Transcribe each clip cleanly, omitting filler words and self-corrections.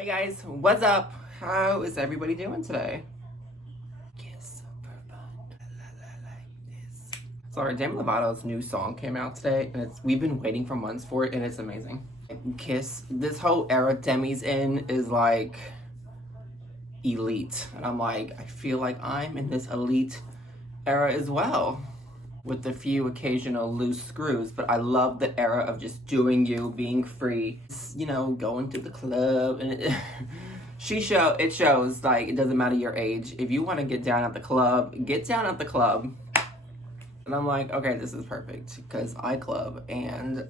Hi guys, what's up? How is everybody doing today? Kiss for fun. Like this. Sorry, Demi Lovato's new song came out today, and we've been waiting for months for it, and it's amazing. Kiss, this whole era Demi's in is like elite, and I'm like, I feel like I'm in this elite era as well, with a few occasional loose screws, but I love the era of just doing you, being free, you know, going to the club, and it shows, like, it doesn't matter your age. If you want to get down at the club, get down at the club. And I'm like, okay, this is perfect, because I club, and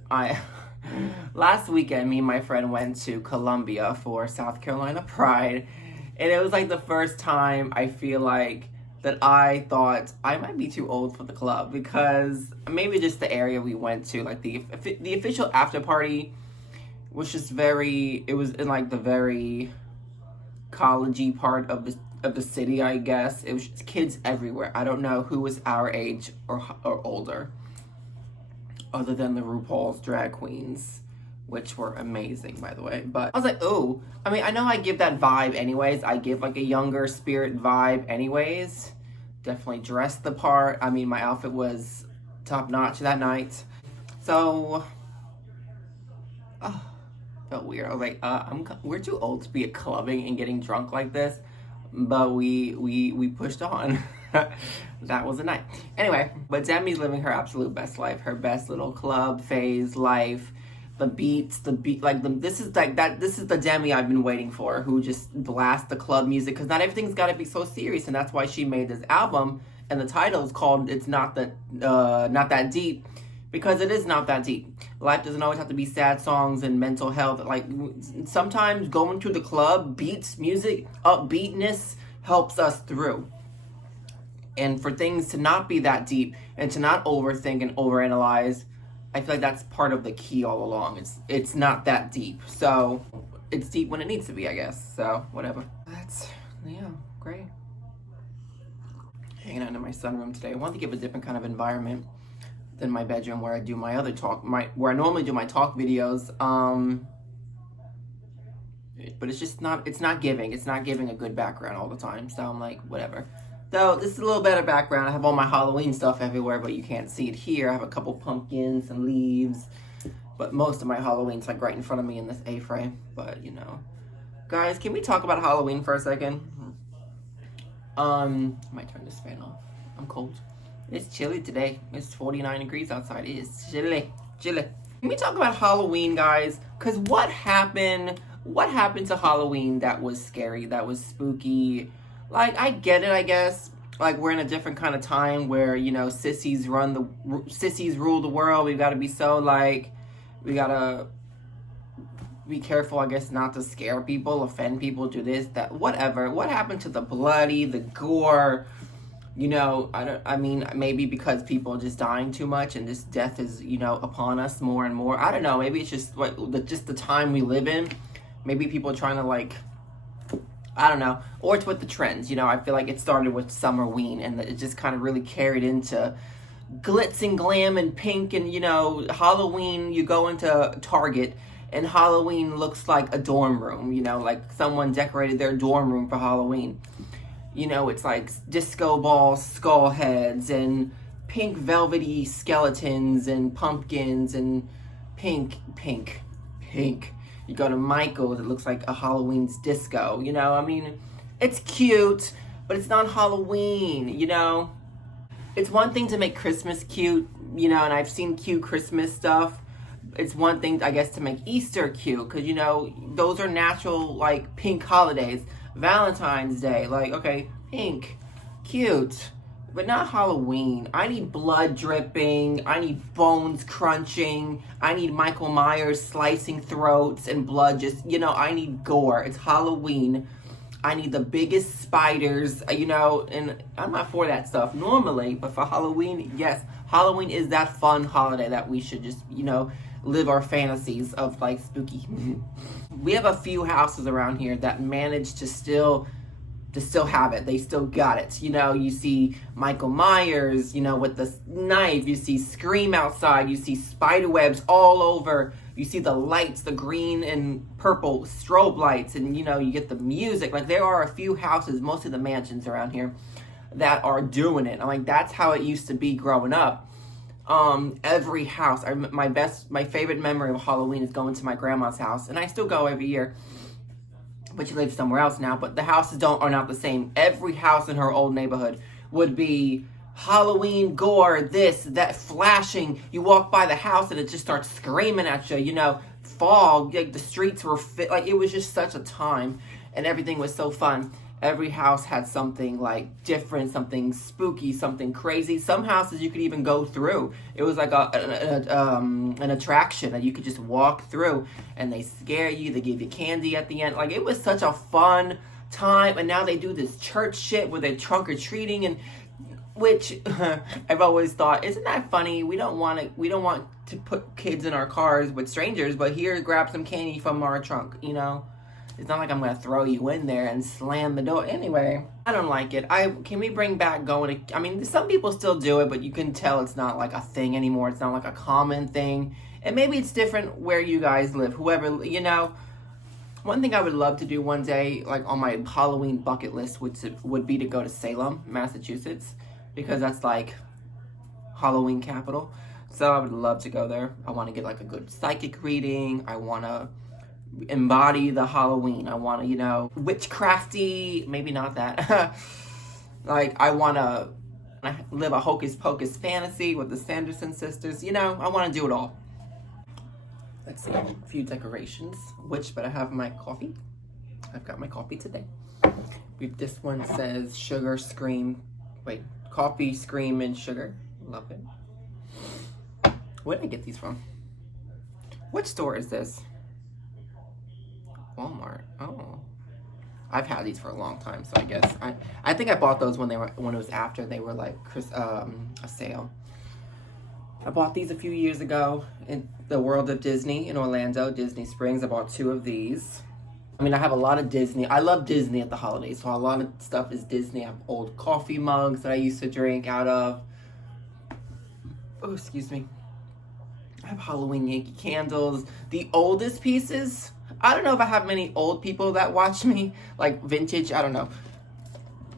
last weekend, me and my friend went to Columbia for South Carolina Pride, and it was like the first time I feel like that I thought I might be too old for the club, because maybe just the area we went to, like the official after party was just it was in like the very collegey part of the city, I guess. It was just kids everywhere. I don't know who was our age or older, other than the RuPaul's drag queens, which were amazing, by the way. But I was like, oh, I mean, I know I give that vibe anyways. I give like a younger spirit vibe anyways. Definitely dressed the part. I mean, my outfit was top notch that night. So, felt weird. I was like, we're too old to be clubbing and getting drunk like this. But we pushed on. That was a night. Anyway, but Demi's living her absolute best life. Her best little club phase life. The beat, this is the Demi I've been waiting for, who just blasts the club music, because not everything's got to be so serious, and that's why she made this album, and the title is called It's Not That Deep, because it is not that deep. Life doesn't always have to be sad songs and mental health. Like, sometimes going to the club, beats, music, upbeatness helps us through. And for things to not be that deep, and to not overthink and overanalyze, I feel like that's part of the key all along. It's not that deep. So it's deep when it needs to be, I guess. So whatever. Yeah, great. Hanging out in my sunroom today. I wanted to give a different kind of environment than my bedroom where I do my other where I normally do my talk videos. But it's not giving a good background all the time. So I'm like, whatever. So this is a little better background. I have all my Halloween stuff everywhere, but you can't see it here. I have a couple pumpkins and leaves, but most of my Halloween's like right in front of me in this A-frame. But you know, guys, can we talk about Halloween for a second? I might turn this fan off. I'm cold. It's chilly today. It's 49 degrees outside. It is chilly. Can we talk about Halloween, guys? Because what happened to Halloween that was scary, that was spooky? Like, I get it, I guess. Like, we're in a different kind of time where, you know, sissies rule the world. We've got to be so, like, we got to be careful, I guess, not to scare people, offend people, do this, that, whatever. What happened to the bloody, the gore? You know, I mean, maybe because people are just dying too much and this death is, you know, upon us more and more. I don't know. Maybe it's just, like, just the time we live in. Maybe people are trying to, like, I don't know, or it's with the trends, you know. I feel like it started with Summerween, and it just kind of really carried into glitz and glam and pink, and, you know, Halloween, you go into Target, and Halloween looks like a dorm room, you know, like someone decorated their dorm room for Halloween. You know, it's like disco balls, skull heads, and pink velvety skeletons, and pumpkins, and pink. You go to Michael's, it looks like a Halloween's disco, you know? I mean, it's cute, but it's not Halloween, you know? It's one thing to make Christmas cute, you know, and I've seen cute Christmas stuff. It's one thing, I guess, to make Easter cute, because, you know, those are natural, like, pink holidays. Valentine's Day, like, okay, pink, cute. But not Halloween. I need blood dripping. I need bones crunching. I need Michael Myers slicing throats and blood just, you know, I need gore. It's Halloween. I need the biggest spiders, you know, and I'm not for that stuff normally, but for Halloween, yes. Halloween is that fun holiday that we should just, you know, live our fantasies of, like, spooky. We have a few houses around here that manage to still have it. They still got it. You know, you see Michael Myers, you know, with the knife. You see Scream outside. You see spider webs all over you see the lights, the green and purple strobe lights, and you know, you get the music. Like, there are a few houses, mostly the mansions around here, that are doing it. I'm like, that's how it used to be growing up. Every house, my favorite memory of Halloween is going to my grandma's house, and I still go every year, but she lives somewhere else now. But the houses are not the same. Every house in her old neighborhood would be Halloween gore, this, that, flashing. You walk by the house and it just starts screaming at you, you know, fog, like the streets were like, it was just such a time, and everything was so fun. Every house had something like different, something spooky, something crazy. Some houses you could even go through. It was like an attraction that you could just walk through, and they scare you. They give you candy at the end. Like, it was such a fun time. And now they do this church shit where they're trunk or treating, and which I've always thought, isn't that funny? We don't want to put kids in our cars with strangers, but here, grab some candy from our trunk, you know? It's not like I'm going to throw you in there and slam the door. Anyway, I don't like it. Can we bring back going to... I mean, some people still do it, but you can tell it's not like a thing anymore. It's not like a common thing. And maybe it's different where you guys live. Whoever, you know... One thing I would love to do one day, like on my Halloween bucket list, would be to go to Salem, Massachusetts. Because that's like Halloween capital. So I would love to go there. I want to get like a good psychic reading. I want to embody the Halloween. I want to, you know, witchcrafty, maybe not that. Like, I want to live a hocus pocus fantasy with the Sanderson sisters. You know, I want to do it all. Let's see, a few decorations. But I have my coffee. I've got my coffee today. This one says sugar scream. Wait, coffee, scream, and sugar. Love it. Where did I get these from? Which store is this? Walmart. Oh, I've had these for a long time, so I guess I think I bought those when it was after they were like a sale. I bought these a few years ago in the World of Disney in Orlando, Disney Springs. I bought 2 of these. I mean, I have a lot of Disney. I love Disney at the holidays, so a lot of stuff is Disney. I have old coffee mugs that I used to drink out of. Oh, excuse me. I have Halloween Yankee candles. The oldest pieces, I don't know if I have many old people that watch me, like vintage, I don't know.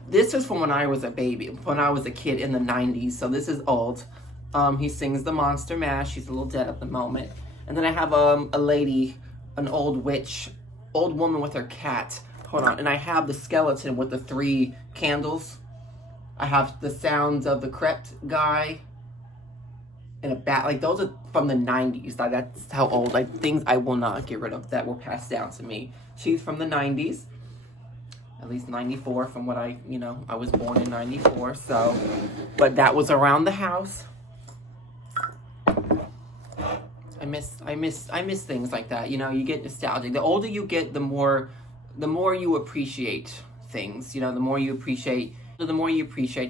This is from when I was a baby, when I was a kid in the 90s, so this is old. He sings the Monster Mash. She's a little dead at the moment. And then I have a lady, an old witch, old woman with her cat. Hold on. And I have the skeleton with the 3 candles. I have the sounds of the Crept guy. And a bat. Like, those are from the 90s. Like, that's how old. Like, things I will not get rid of that were passed down to me. She's from the 90s. At least 94 from what I was born in 94. So, but that was around the house. I miss things like that. You know, you get nostalgic. The older you get, the more you appreciate things. You know, the more you appreciate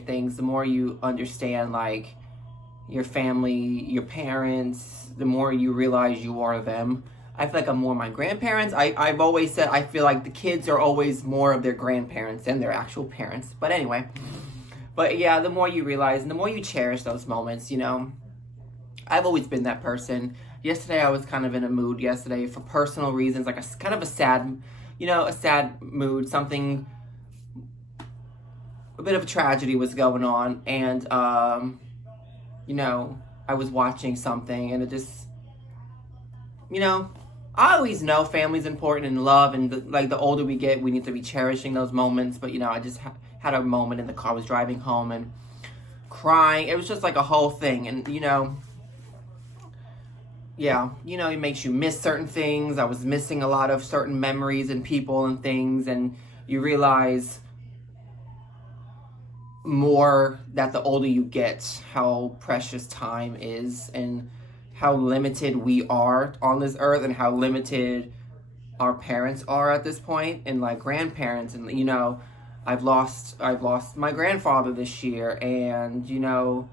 things, the more you understand, like, your family, your parents, the more you realize you are them. I feel like I'm more my grandparents. I've always said I feel like the kids are always more of their grandparents than their actual parents. But anyway, yeah, the more you realize and the more you cherish those moments, you know. I've always been that person. Yesterday I was kind of in a mood for personal reasons, like kind of a sad mood. Something, a bit of a tragedy was going on, and I was watching something, and it just, I always know family's important and love, and the older we get, we need to be cherishing those moments. But I just had a moment in the car. I was driving home and crying. It was just like a whole thing, and it makes you miss certain things. I was missing a lot of certain memories and people and things, and you realize more that the older you get, how precious time is, and how limited we are on this earth, and how limited our parents are at this point, and like grandparents. And I've lost my grandfather this year, and how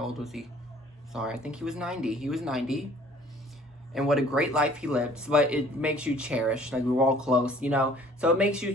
old was he? Sorry, I think he was 90. He was 90. And what a great life he lived. But it makes you cherish. Like, we were all close, So it makes you,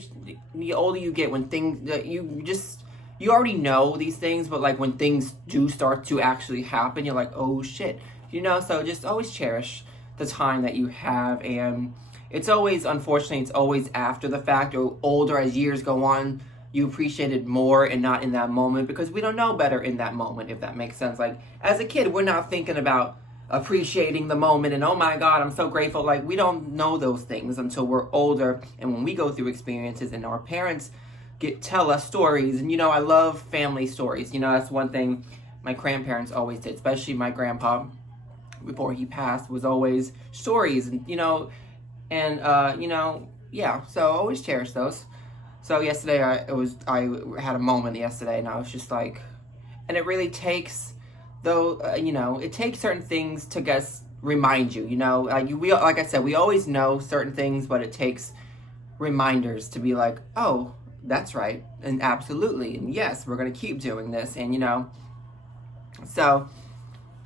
the older you get, when things, you already know these things, but like when things do start to actually happen, you're like, oh shit. So just always cherish the time that you have. And it's always, unfortunately, it's always after the fact or older as years go on, you appreciate it more and not in that moment, because we don't know better in that moment, if that makes sense. Like, as a kid, we're not thinking about appreciating the moment and, oh my God, I'm so grateful. Like, we don't know those things until we're older, and when we go through experiences and our parents tell us stories. And I love family stories. That's one thing my grandparents always did, especially my grandpa before he passed, was always stories. And yeah, so always cherish those. So yesterday I had a moment yesterday, and I was just like, and it really takes, though, it takes certain things to remind you, like I said, we always know certain things, but it takes reminders to be like, oh, that's right, and absolutely, and yes, we're going to keep doing this. And so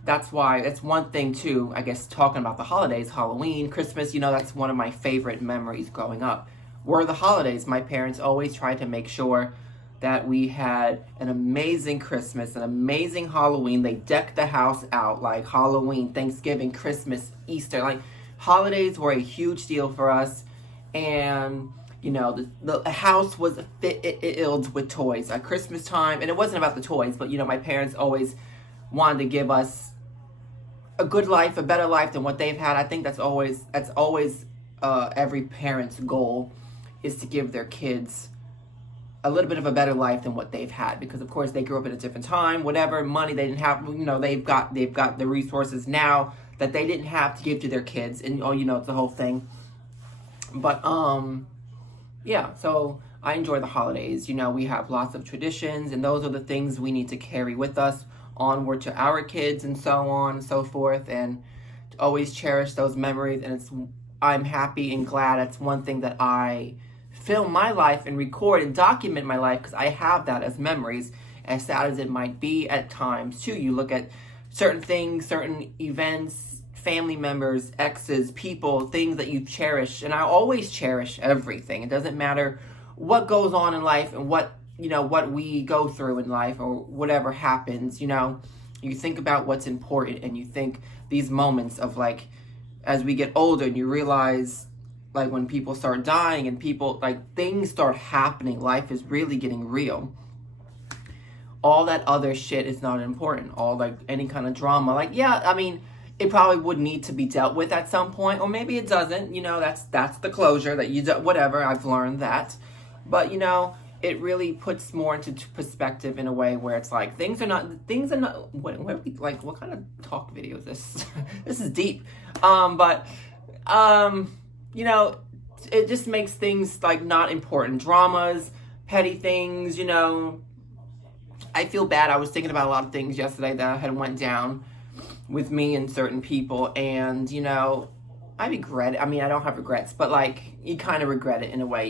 that's why, it's one thing too, I guess, talking about the holidays, Halloween, Christmas, that's one of my favorite memories growing up, were the holidays. My parents always tried to make sure that we had an amazing Christmas, an amazing Halloween. They decked the house out, like Halloween, Thanksgiving, Christmas, Easter. Like, holidays were a huge deal for us. And the house was filled with toys at Christmas time. And it wasn't about the toys, but my parents always wanted to give us a good life, a better life than what they've had. I think that's always every parent's goal, is to give their kids a little bit of a better life than what they've had, because of course they grew up at a different time, whatever money they didn't have, they've got the resources now that they didn't have to give to their kids, and it's the whole thing. But yeah, so I enjoy the holidays. We have lots of traditions, and those are the things we need to carry with us onward to our kids, and so on and so forth, and to always cherish those memories. And I'm happy and glad that's one thing that I film my life and record and document my life, because I have that as memories, as sad as it might be at times too. You look at certain things, certain events, family members, exes, people, things that you cherish. And I always cherish everything. It doesn't matter what goes on in life and what we go through in life or whatever happens. You think about what's important, and you think these moments of, like, as we get older and you realize, like, when people start dying and people, like, things start happening, life is really getting real. All that other shit is not important. All, like, any kind of drama. Like, yeah, I mean, it probably would need to be dealt with at some point, or maybe it doesn't. That's the closure that you do, whatever. I've learned that. But, it really puts more into perspective in a way where it's like, things are not, what kind of talk video is this? This is deep. It just makes things, like, not important. Dramas, petty things, I feel bad. I was thinking about a lot of things yesterday that had went down with me and certain people, and, I regret it. I mean, I don't have regrets, but, like, you kind of regret it in a way,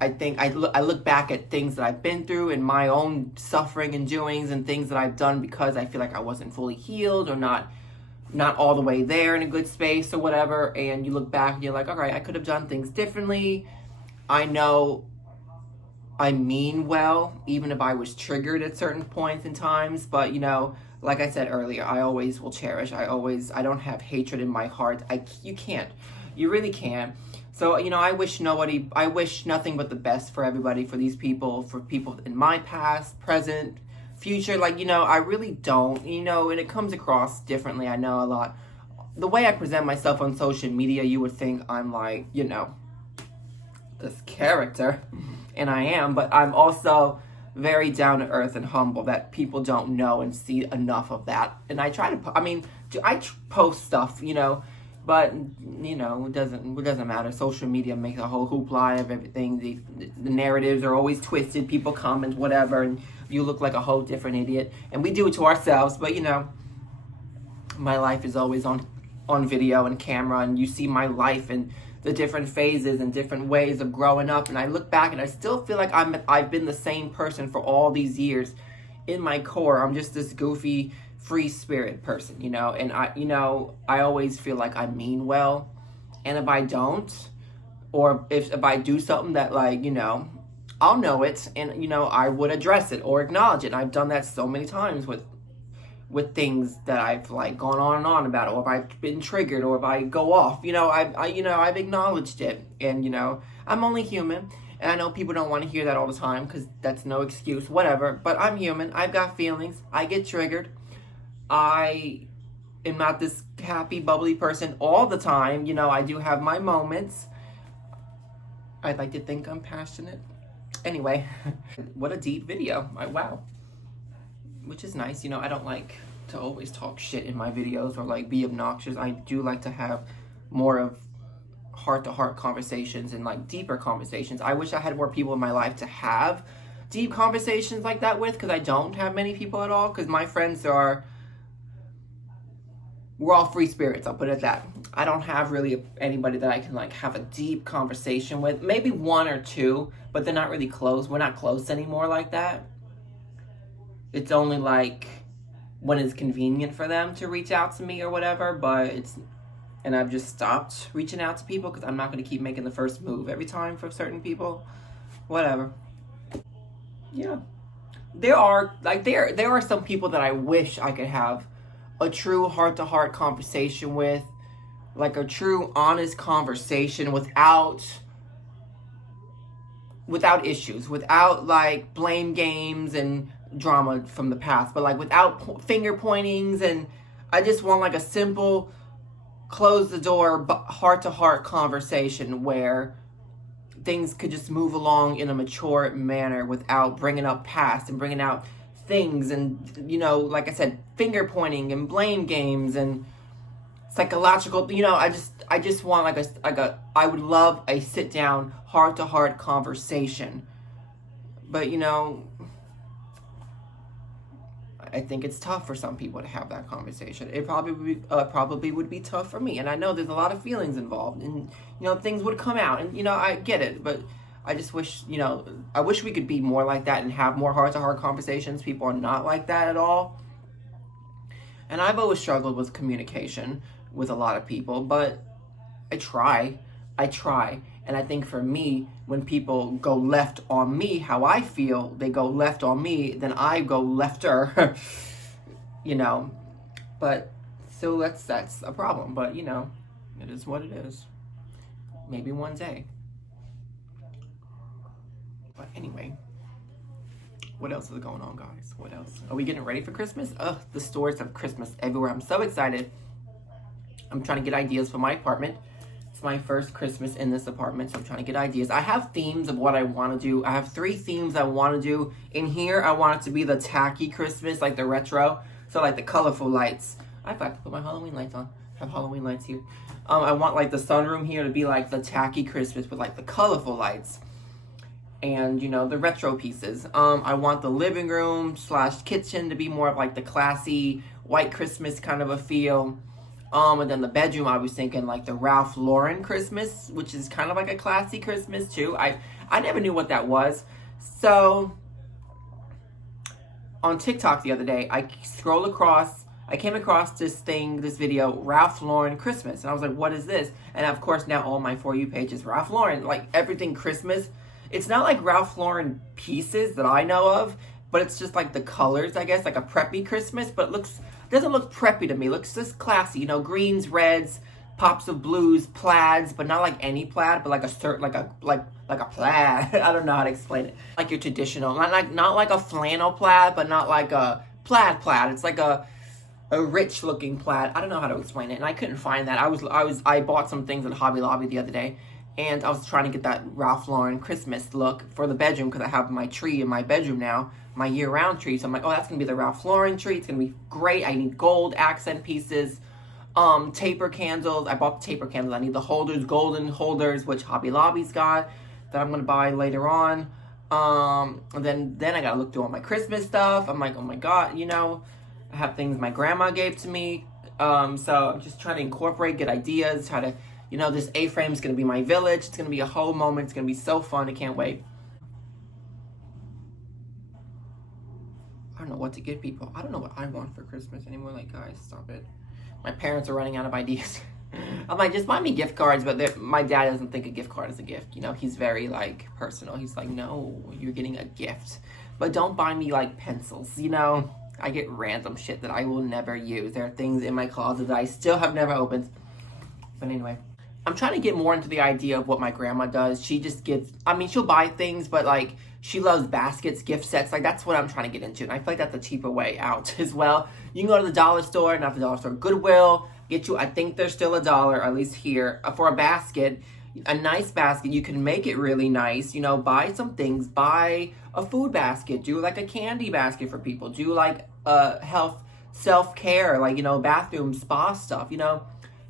I think I look back at things that I've been through and my own suffering and doings, and things that I've done because I feel like I wasn't fully healed, or not all the way there in a good space or whatever. And you look back and you're like, all right, I could have done things differently. I know I mean well, even if I was triggered at certain points and times. But, like I said earlier, I always will cherish. I don't have hatred in my heart. You can't. You really can't. So, I wish nothing but the best for everybody, for these people, for people in my past, present, future. Like, I really don't, and it comes across differently. I know a lot. The way I present myself on social media, you would think I'm like, this character, and I am, but I'm also very down to earth and humble, that people don't know and see enough of that. And I try to, I post stuff, but, it doesn't matter. Social media makes a whole hoopla of everything. The narratives are always twisted. People comment whatever, and you look like a whole different idiot. And we do it to ourselves, but, my life is always on video and camera, and you see my life and the different phases and different ways of growing up. And I look back and I still feel like I've been the same person for all these years. In my core, I'm just this goofy, free spirit person, and I always feel like I mean well. And if I don't, or if I do something that, like, I'll know it, and I would address it or acknowledge it. And I've done that so many times with with things that I've like gone on and on about, or if I've been triggered, or if I go off, I've acknowledged it, and I'm only human, and I know people don't want to hear that all the time because that's no excuse, whatever. But I'm human. I've got feelings. I get triggered. I am not this happy, bubbly person all the time. I do have my moments. I'd like to think I'm passionate. Anyway, what a deep video. Wow. Which is nice. I don't like to always talk shit in my videos or like be obnoxious. I do like to have more of heart-to-heart conversations and like deeper conversations. I wish I had more people in my life to have deep conversations like that with, because I don't have many people at all, because my friends we're all free spirits, I'll put it at that. I don't have really anybody that I can like have a deep conversation with. Maybe one or two, but they're not really close. We're not close anymore like that. It's only like when it's convenient for them to reach out to me or whatever, and I've just stopped reaching out to people because I'm not going to keep making the first move every time for certain people. Whatever. Yeah. There are some people that I wish I could have a true heart-to-heart conversation with, like a true honest conversation without issues, without like blame games and drama from the past, but like without finger pointings. And I just want like a simple close the door heart-to-heart conversation where things could just move along in a mature manner without bringing up past and bringing out things and like I said, finger pointing and blame games and psychological. I just want I would love a sit down heart to heart conversation, but I think it's tough for some people to have that conversation. It probably would be tough for me, and I know there's a lot of feelings involved, and things would come out, and I get it, but I just wish, I wish we could be more like that and have more heart-to-heart conversations. People are not like that at all. And I've always struggled with communication with a lot of people, but I try. And I think for me, when people go left on me, how I feel, they go left on me, then I go lefter, But so that's a problem. But, it is what it is. Maybe one day. But anyway, what else is going on, guys? What else? Are we getting ready for Christmas? The stores have Christmas everywhere. I'm so excited. I'm trying to get ideas for my apartment. It's my first Christmas in this apartment, so I'm trying to get ideas. I have themes of what I want to do. I have 3 themes I want to do. In here, I want it to be the tacky Christmas, like the retro. So like the colorful lights. I have to put my Halloween lights on. I have Halloween lights here. I want like the sunroom here to be like the tacky Christmas with like the colorful lights. And, the retro pieces. I want the living room / kitchen to be more of like the classy white Christmas kind of a feel. And then the bedroom, I was thinking like the Ralph Lauren Christmas, which is kind of like a classy Christmas too. I never knew what that was. So on TikTok the other day, I came across this video, Ralph Lauren Christmas. And I was like, what is this? And of course, now all my For You page is Ralph Lauren, like everything Christmas. It's not like Ralph Lauren pieces that I know of, but it's just like the colors, I guess, like a preppy Christmas, but it doesn't look preppy to me. It looks just classy, greens, reds, pops of blues, plaids, but not like any plaid, but like a plaid. I don't know how to explain it. Like your traditional, not like a flannel plaid, but not like a plaid. It's like a rich looking plaid. I don't know how to explain it, and I couldn't find that. I bought some things at Hobby Lobby the other day. And I was trying to get that Ralph Lauren Christmas look for the bedroom because I have my tree in my bedroom now, my year-round tree. So I'm like, oh, that's going to be the Ralph Lauren tree. It's going to be great. I need gold accent pieces, taper candles. I bought the taper candles. I need the holders, golden holders, which Hobby Lobby's got, that I'm going to buy later on. And then I got to look through all my Christmas stuff. I'm like, oh my God, I have things my grandma gave to me. So I'm just trying to incorporate, get ideas, try to... this A-frame is going to be my village. It's going to be a whole moment. It's going to be so fun. I can't wait. I don't know what to give people. I don't know what I want for Christmas anymore. Like, guys, stop it. My parents are running out of ideas. I'm like, just buy me gift cards. But my dad doesn't think a gift card is a gift. He's very, personal. He's like, no, you're getting a gift. But don't buy me, pencils, I get random shit that I will never use. There are things in my closet that I still have never opened. But anyway, I'm trying to get more into the idea of what my grandma does. She just gives, I mean, she'll buy things, but like, she loves baskets, gift sets. Like, that's what I'm trying to get into. And I feel like that's a cheaper way out as well. You can go to the dollar store, not the dollar store, Goodwill, get you, I think there's still $1, at least here, for a basket. A nice basket. You can make it really nice. You know, buy some things. Buy a food basket. Do like a candy basket for people. Do like health, self-care, like, you know, bathroom, spa stuff, you know.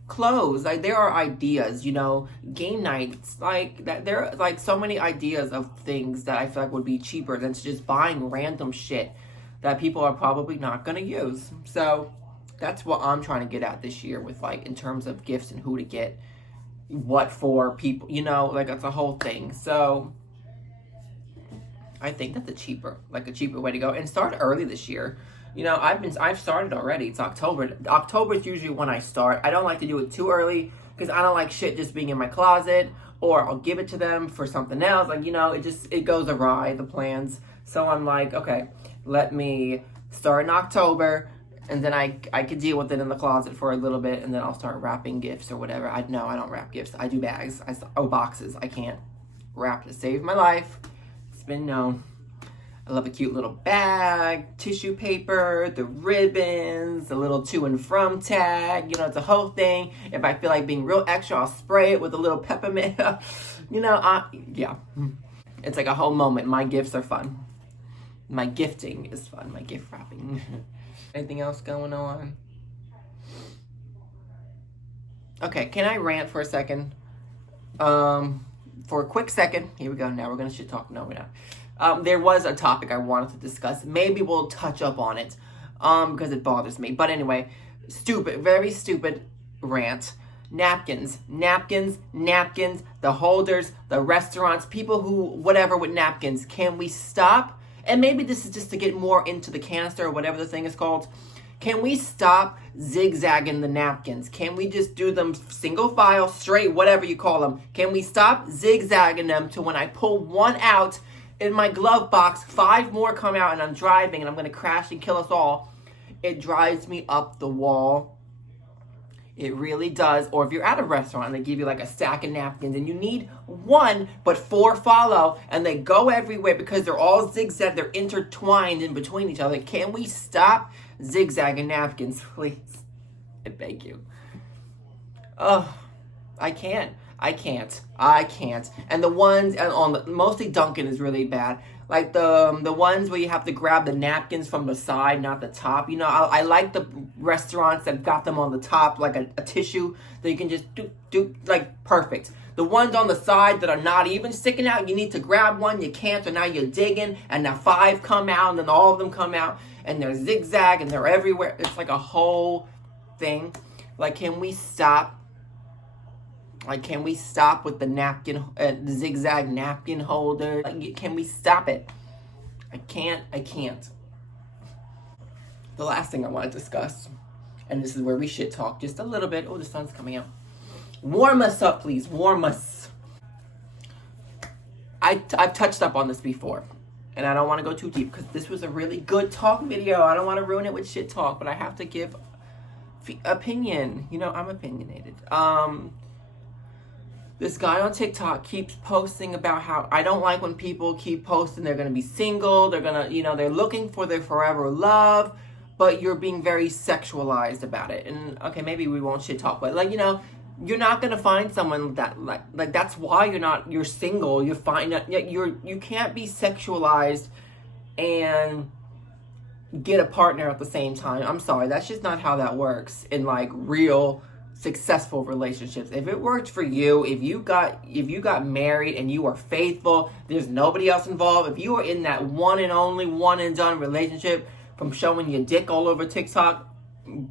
Clothes, like there are ideas, you know, game nights, like that. There are like so many ideas of things that I feel like would be cheaper than just buying random shit that people are probably not gonna use. So that's what I'm trying to get at this year with, like, in terms of gifts and who to get what for people, you know, like it's a whole thing. So I think that's a cheaper way to go, and start early this year. You know, I've started already. It's October. October is usually when I start. I don't like to do it too early because I don't like shit just being in my closet, or I'll give it to them for something else. Like, you know, it goes awry, the plans. So I'm like, okay, let me start in October, and then I could deal with it in the closet for a little bit, and then I'll start wrapping gifts or whatever. I don't wrap gifts. I do bags. Boxes. I can't wrap to save my life. It's been known. I love a cute little bag, tissue paper, the ribbons, the little to and from tag. You know, it's a whole thing. If I feel like being real extra, I'll spray it with a little peppermint. You know, yeah. It's like a whole moment. My gifts are fun. My gifting is fun. My gift wrapping. Anything else going on? Okay, can I rant for a second? For a quick second. Here we go. Now we're going to shit talk. No, we're not. There was a topic I wanted to discuss. Maybe we'll touch up on it, because it bothers me. But anyway, very stupid rant. Napkins, the holders, the restaurants, people who, whatever with napkins. Can we stop? And maybe this is just to get more into the canister or whatever the thing is called. Can we stop zigzagging the napkins? Can we just do them single file, straight, whatever you call them? Can we stop zigzagging them to when I pull one out in my glove box, 5 more come out, and I'm driving and I'm going to crash and kill us all? It drives me up the wall. It really does. Or if you're at a restaurant and they give you like a stack of napkins and you need one, but 4 follow, and they go everywhere because they're all zigzag, they're intertwined in between each other. Can we stop zigzagging napkins, please? I beg you. Oh, I can't. And the ones mostly Dunkin' is really bad. Like the ones where you have to grab the napkins from the side, not the top. You know, I like the restaurants that got them on the top, like a tissue that you can just do like perfect. The ones on the side that are not even sticking out, you need to grab one, you can't, so now you're digging, and now 5 come out, and then all of them come out, and they're zigzag, and they're everywhere. It's like a whole thing. Like, can we stop? Like, can we stop with the napkin, the zigzag napkin holder? Like, can we stop it? I can't. The last thing I want to discuss, and this is where we shit talk just a little bit. Oh, the sun's coming out. Warm us up, please. Warm us. I've touched up on this before, and I don't want to go too deep because this was a really good talk video. I don't want to ruin it with shit talk, but I have to give opinion. You know, I'm opinionated. This guy on TikTok keeps posting about how I don't like when people keep posting they're going to be single, they're going to, you know, they're looking for their forever love, but you're being very sexualized about it. And okay, maybe we won't shit talk, but like, you know, you're not going to find someone that like that's why you're single. You can't be sexualized and get a partner at the same time. I'm sorry, that's just not how that works in like real successful relationships. If it worked for you, if you got married and you are faithful, there's nobody else involved, if you are in that one and only one and done relationship from showing your dick all over TikTok,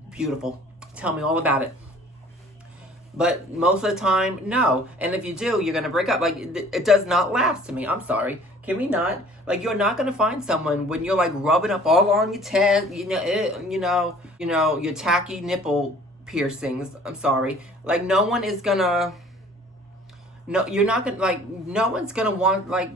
beautiful. Tell me all about it. But most of the time, no. And if you do, you're gonna break up. Like, it does not last to me. I'm sorry. Can we not? Like, you're not gonna find someone when you're like rubbing up all on your chest, you know, your tacky nipple piercings. I'm sorry. Like, no one's gonna want, like,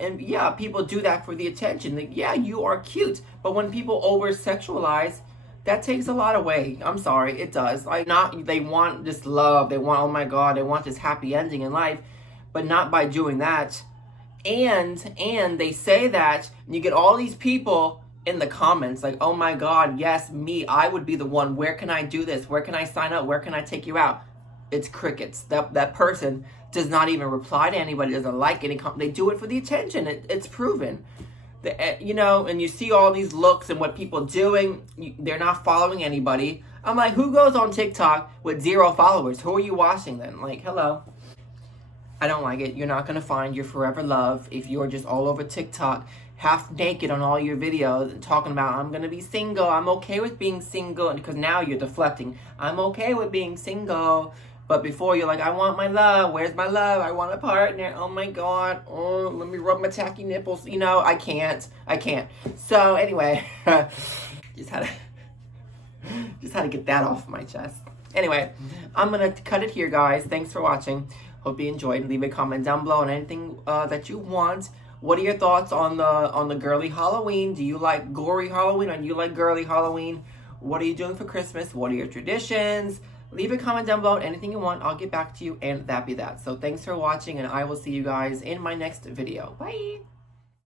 And yeah, people do that for the attention. Like, yeah, you are cute. But when people over-sexualize, that takes a lot away. I'm sorry, it does. Like, not, they want this love. They want, oh my God, they want this happy ending in life. But not by doing that. And they say that, and you get all these people in the comments like, oh my God, yes, me, I would be the one. Where can I do this? Where can I sign up? Where can I take you out? It's crickets. That person does not even reply to anybody, doesn't like any they do it for the attention. It's proven. You know, and you see all these looks and what people doing, they're not following anybody. I'm like, who goes on TikTok with 0 followers? Who are you watching then? Like, hello. I don't like it. You're not going to find your forever love if you're just all over TikTok, half naked on all your videos, and talking about, I'm going to be single. I'm okay with being single. Because now you're deflecting. I'm okay with being single. But before, you're like, I want my love. Where's my love? I want a partner. Oh my God. Oh, let me rub my tacky nipples. You know, I can't. So anyway, just had to get that off my chest. Anyway, I'm going to cut it here, guys. Thanks for watching. Hope you enjoyed. Leave a comment down below on anything that you want. What are your thoughts on the girly Halloween? Do you like gory Halloween or do you like girly Halloween? What are you doing for Christmas? What are your traditions? Leave a comment down below on anything you want. I'll get back to you, and that be that. So thanks for watching, and I will see you guys in my next video. Bye!